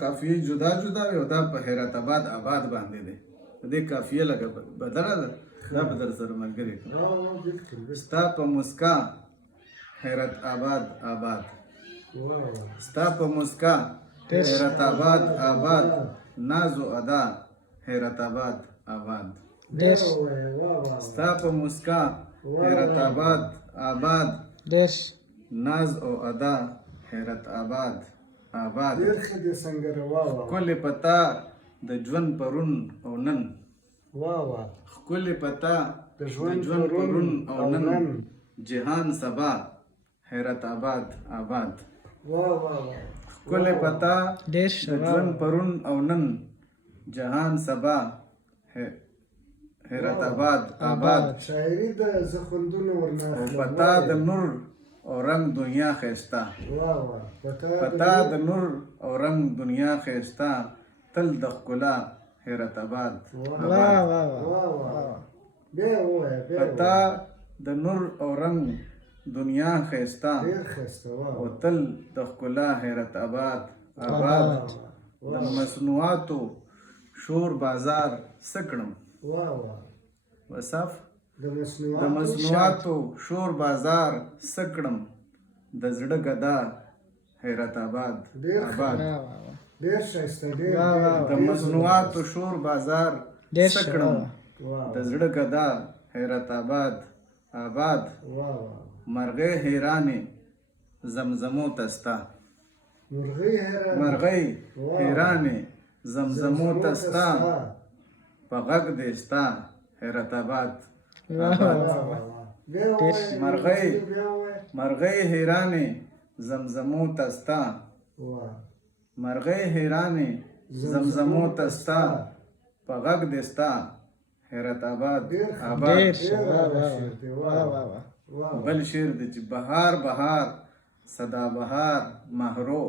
قافیه جدا جدا وي او دا په حیرت آباد آباد باندې دی. د دې قافیه لکه بدله ده، دا به در سره ملګري کړم. ستا په مسکا حیرت آباد آباد، ستا په مسکا حیرت آباد آباد، ناز و ادا حیرت آباد آباد. ستا په مسکا حیرت آباد آباد، ناز او ادا حیرت آباد آباد. ښکلې پتا د ژوند پرون او نن، ښکلې پتا د ژوند پرون او نن، جهان سبا حیرت آباد آباد. ښکلې پتا د ژوند پرون او نن، جهان سبا حیرت آباد آباد. او پتا د نور او رنگ دنیا خیستا، پتا د نور او رنگ دنیا خیستا، تل د ښکلا حیرت آباد آباد. پتا د نور او رنگ دنیا خیستا، او تل د ښکلا حیرت آباد آباد. د مصنوعاتو شور بازار سکړم وصف، د مصنوعاتو شور بازار سکړم، د زړه ګدا حیرت آباد آباد. د مصنوعاتو شور بازار سکړم، د زړه ګدا حیرت آباد آباد. مرغۍ حیرانې زمزمو تستا، مرغۍ حیرانې زمزمو تستا، په غږ دې ستا حیرت آباد آباد. مرغۍ حیرانې زمزمو تستا، مرغۍ حیرانې زمزمو تستا، په غږ دې ستا حیرت آباد آباد. بل شعر دی چې بهار بهار صدا بهار مهرو،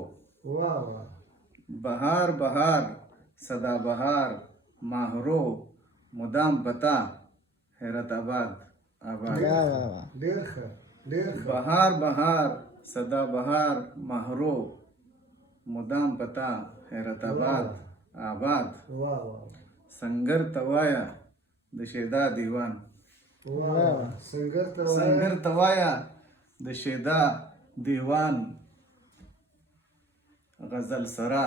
بهار بهار صدا بهار مهرو، مدام پتا حیرت آباد آباد. بهار بهار صدا بهار مهرو، مدام پتا حیرت آباد آباد. سنگر توایا د شیدا دیوان، سنگر توایا د شیدا دیوان، غزل سرا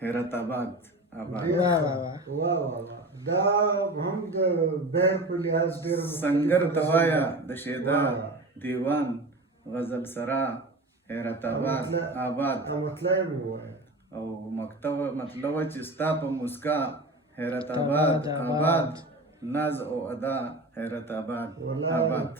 حیرت آباد آباد. سنگر توایا د شیدا دیوان، غزل سرا حیرت آباد آباد. او مطلب چې ستا په مسکا حیرت آباد آباد، ناز او ادا حیرت آباد آباد.